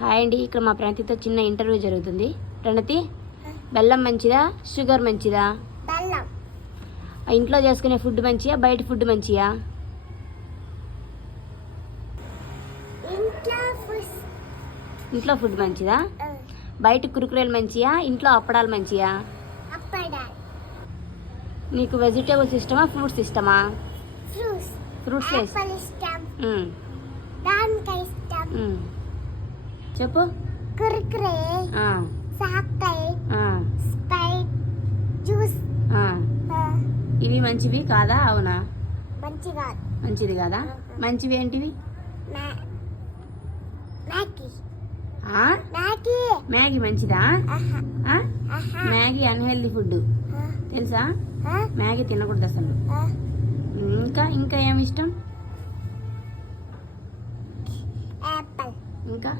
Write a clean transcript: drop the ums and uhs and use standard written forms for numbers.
Hi అండి, ఇక్కడ మా ప్రణతితో చిన్న ఇంటర్వ్యూ జరుగుతుంది. ప్రణతి, బెల్లం మంచిదా షుగర్ మంచిదా? బెల్లం. ఇంట్లో చేసుకునే ఫుడ్ మంచియా బయట ఫుడ్ మంచియా? ఇంట్లో ఫుడ్ మంచిదా? బయట కురుకురేలు మంచియా ఇంట్లో అప్పడాలు మంచియా? నీకు వెజిటేబుల్స్ ఇష్టమా ఫ్రూట్స్ ఇష్టమా? ఫ్రూట్స్ చెప్పు. కురుకురే, సాక్కాయ్, స్ప్రైట్, జ్యూస్. ఇవి మంచివి కాదా? అవునా? మంచిది కాదా? మంచివి ఏంటివి? మ్యాగీ మంచిదా? మ్యాగీ అన్హెల్దీ ఫుడ్ తెలుసా? మ్యాగీ తినకూడదు అసలు. ఇంకా ఏమి ఇష్టం? యాపిల్. ఇంకా